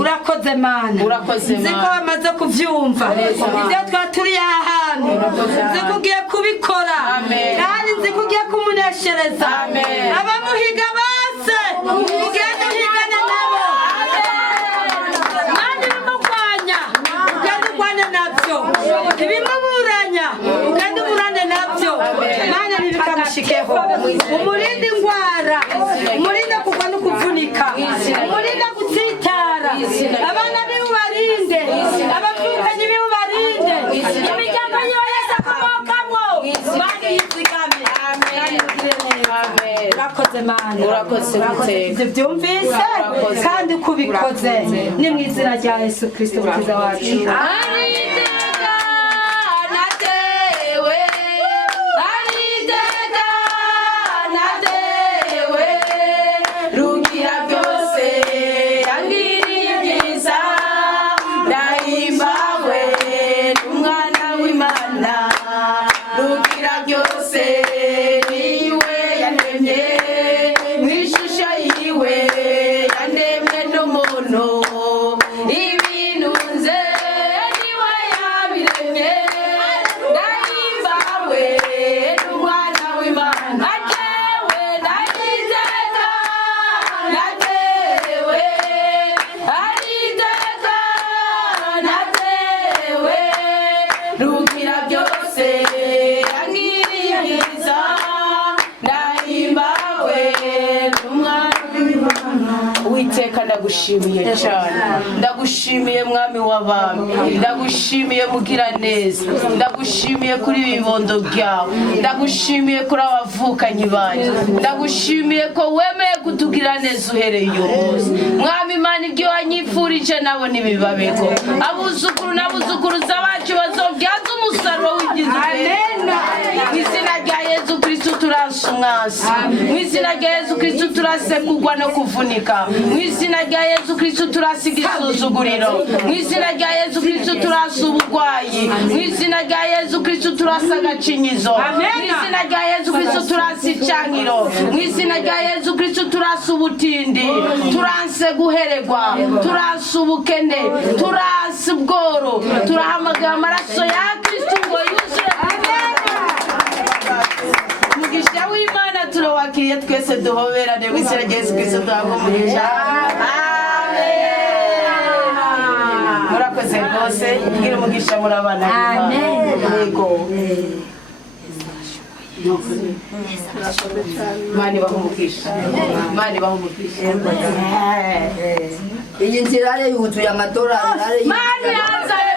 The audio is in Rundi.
Urakoze mana ziko bamaze kuvyumva ivyo twaturiye ahantu zikugiye kubikora kandi zikugiye kumuneshereza abamuhiga bose ugende uhigane nabo kandi bimukwanya ugende ukwane navyo ibimuburanya ugende uburane navyo mana ntibikamushikeho umurinde ingwara umurinde kugwa no kuvunika umurinde gutsitara abana bibarinde abavukanyi bibarinde imiryango yose akomokamwo mana yizigame urakoze mana urakoze byumvise kandi kubikoze ni mu izina rya Yesu Kristo umukiza wacu. Ndagushimiye cyane ndagushimiye mwami w'abami ndagushimiye mugira neza ndagushimiye kuri ibibondo byawe ndagushimiye kuri abavukanyi banjye ndagushimiye ko wemeye kutugira neza uhereye uyu munsi mwami Imana ibyo wanyifurije nabo nibibabeko abuzukuru n'abuzukuruza bacu bazobyaza umusaruro w'igihugu mu izina rya Yesu Kristo turasa umwasi mu izina rya Yesu Kristo turasekugwa no kuvunika mu izina rya Yesu Kristo turasiga isuzuguriro mu izina rya Yesu Kristo turasa ubugwayi mu izina rya Yesu Kristo turasa agacinyizo mu izina rya Yesu Kristo turasa icankiro mu izina rya Yesu Kristo turasa ubutindi turanse guheregwa turasa ubukene turasa ubworo turahamagara amaraso ya Kristo duhoberane mu izina rya Yesu Kristo duhabwe umugisha. Murakoze rwose, ngira umugisha muri abana yego. Mani baho umugisha, Mani baho umugisha. Iyi nzira rero yuzuye amadolari. Mani yazaye